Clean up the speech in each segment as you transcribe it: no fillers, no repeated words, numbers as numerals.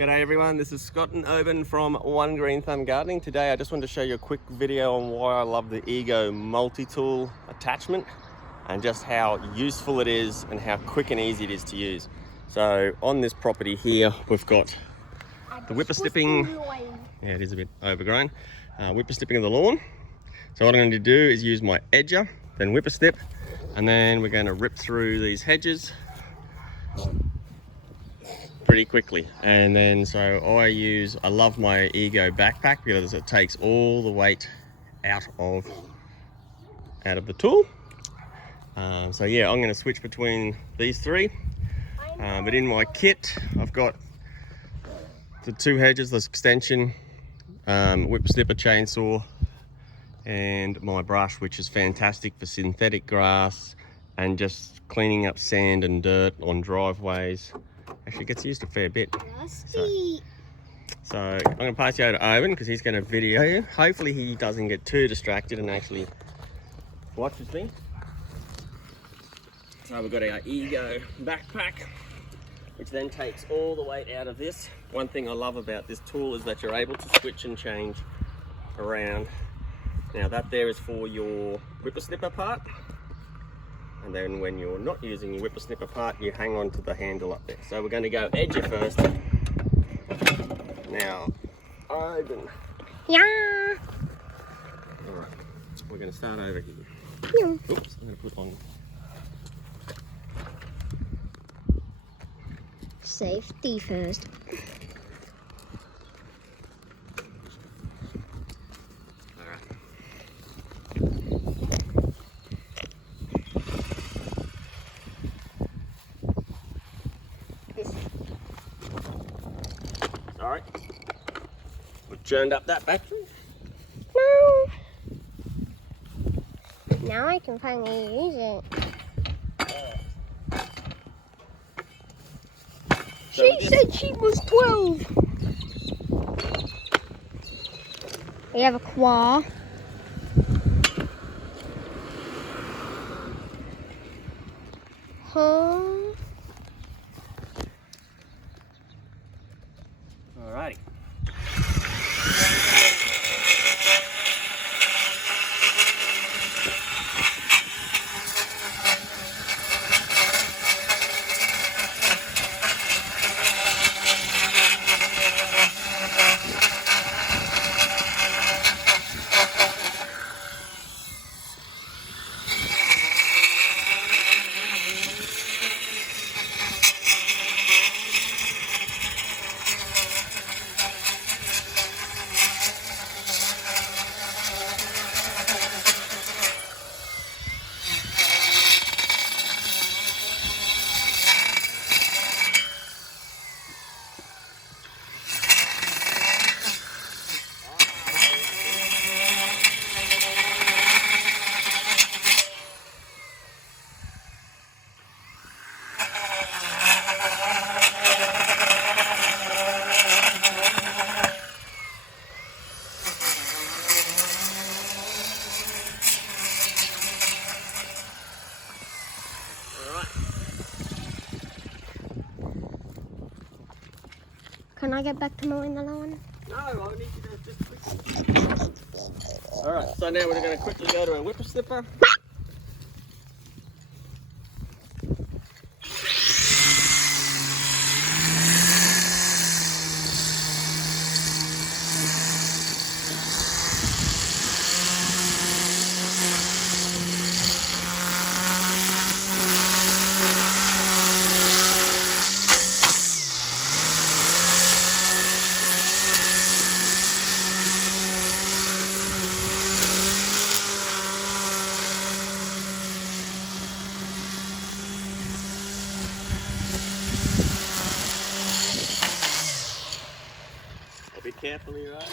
G'day everyone, this is Scott and Oban from One Green Thumb Gardening. Today I just wanted to show you a quick video on why I love the Ego multi-tool attachment and just how useful it is and how quick and easy it is to use. So on this property here we've got the whipper snipping, yeah it is a bit overgrown, whipper snipping of the lawn. So what I'm going to do is use my edger, then whipper snip, and then we're going to rip through these hedges pretty quickly. And then so I love my Ego backpack because it takes all the weight out of the tool. So yeah, I'm going to switch between these three, but in my kit I've got the two hedges, this extension, whipper snipper chainsaw, and my brush, which is fantastic for synthetic grass and just cleaning up sand and dirt on driveways. Actually gets used a fair bit. So I'm going to pass you over to Owen because he's going to video you. Hopefully he doesn't get too distracted and actually watches me. So we've got our Ego backpack, which then takes all the weight out of this. One thing I love about this tool is that you're able to switch and change around. Now that there is for your whipper snipper part. And then when you're not using your whipper snipper part, you hang on to the handle up there. So we're going to go edger first. Now, Open. Yeah. Alright, we're going to start over here. Yeah. Oops, I'm going to put on. Safety first. Alright, we've turned up that battery. No. Now I can finally use it. She said she was 12. We have a claw. Home. Alrighty. Can I get back to mowing the lawn? No, I need you to just quickly. Alright, so now we're going to quickly go to our whipper snipper. Be careful, you're right.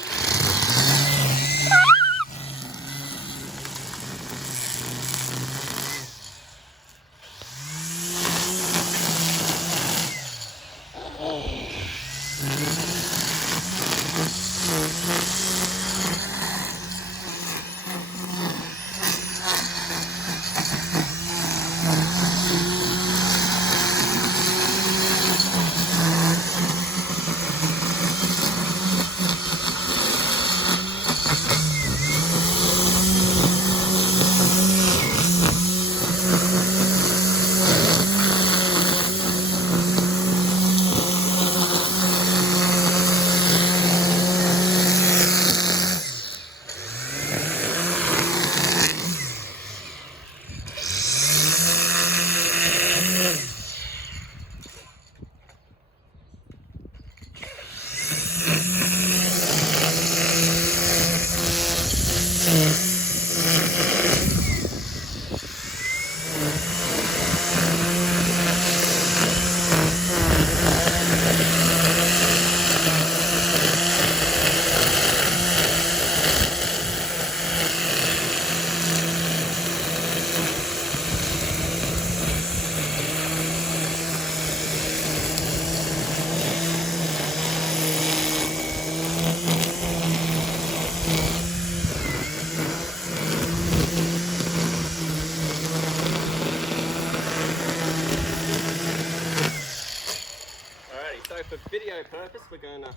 So for video purpose, we're going to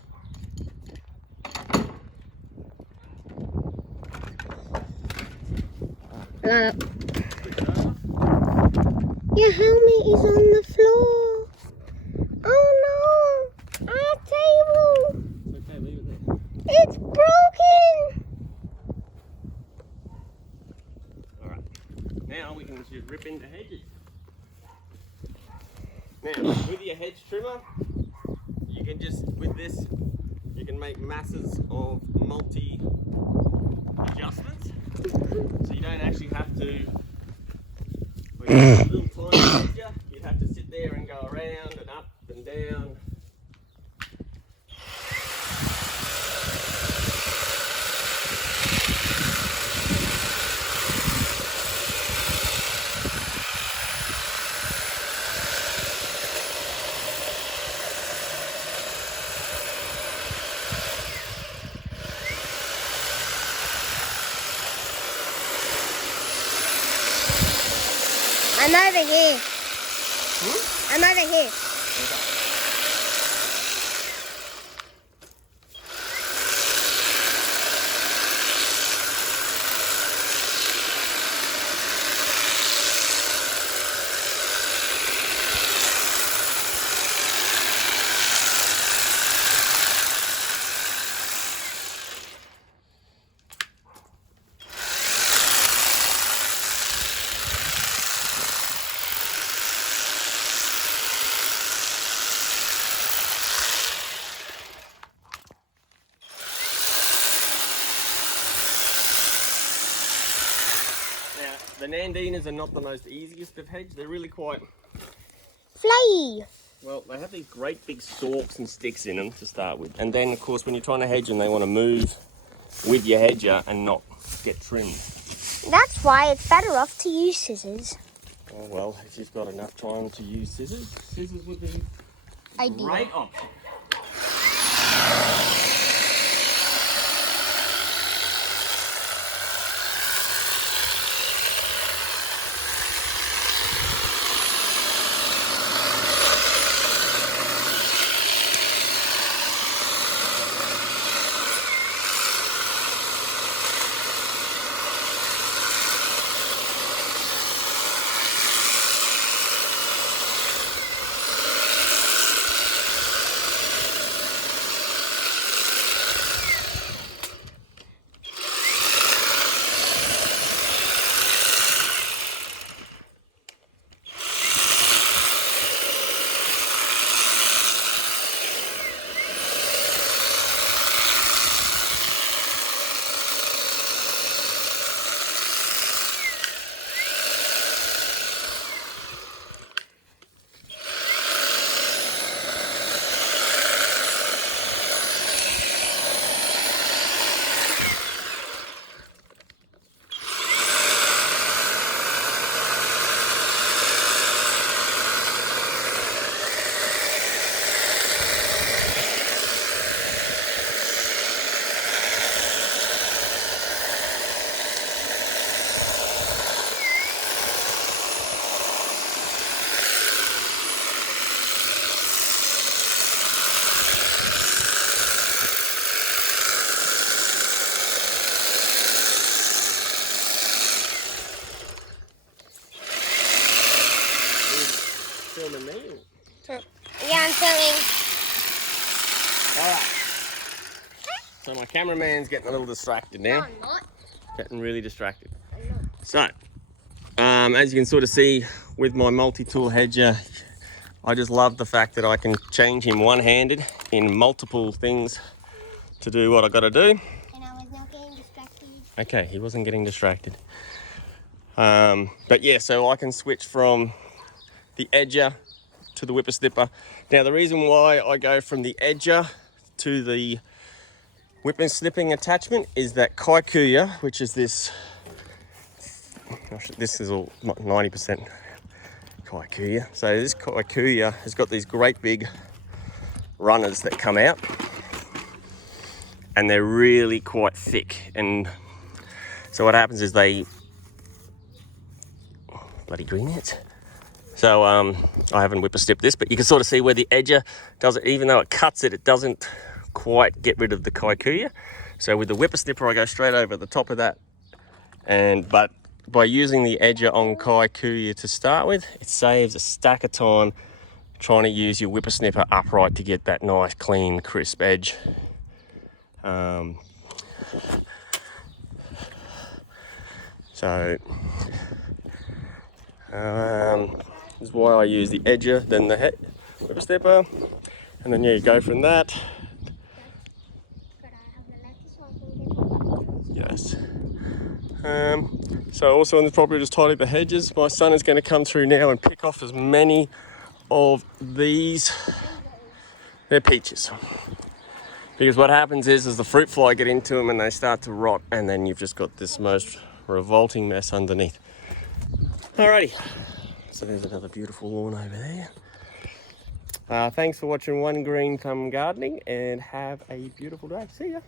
Your helmet is on the floor. Oh no! Our table! It's okay, leave it there. It's broken! Alright, now we can just rip into hedges. Now, with your hedge trimmer, you can just, with this, you can make masses of multi-adjustments. So you don't actually have to, with a little tiny hedger, you'd have to sit there and go around and up and down. I'm over here. I'm over here. Now, the Nandinas are not the most easiest of hedge. They're really quite, Fly! well, they have these great big stalks and sticks in them to start with. And then, of course, when you're trying to hedge them, they want to move with your hedger and not get trimmed. That's why it's better off to use scissors. Oh, well, if you've got enough time to use scissors, scissors would be a Ideal. great option. Filming me? Yeah, I'm filming. Alright. So my cameraman's getting a little distracted now. No, I'm not. Getting really distracted. I'm not. So, as you can sort of see with my multi-tool hedger, I just love the fact that I can change him one-handed in multiple things to do what I got to do. And I was not getting distracted. Okay, he wasn't getting distracted. But yeah, so I can switch from the edger to the whipper snipper. Now the reason why I go from the edger to the whipper snipping attachment is that Kikuyu, which is this, gosh, this is all 90% Kikuyu. So this Kikuyu has got these great big runners that come out, and they're really quite thick. And so what happens is they, bloody green ants. So I haven't whipper snipped this, but you can sort of see where the edger does it. Even though it cuts it, it doesn't quite get rid of the kikuyu. So with the whipper snipper, I go straight over the top of that. But by using the edger on kikuyu to start with, it saves a stack of time trying to use your whipper snipper upright to get that nice, clean, crisp edge. This is why I use the edger, then the whipper snipper, and then yeah, you go from that. Yes. So also on this property, just tidy the hedges. My son is going to come through now and pick off as many of these. They're peaches. Because what happens is the fruit fly get into them and they start to rot, and then you've just got this most revolting mess underneath. Alrighty. So there's another beautiful lawn over there. Thanks for watching One Green Thumb Gardening, and have a beautiful day. See ya.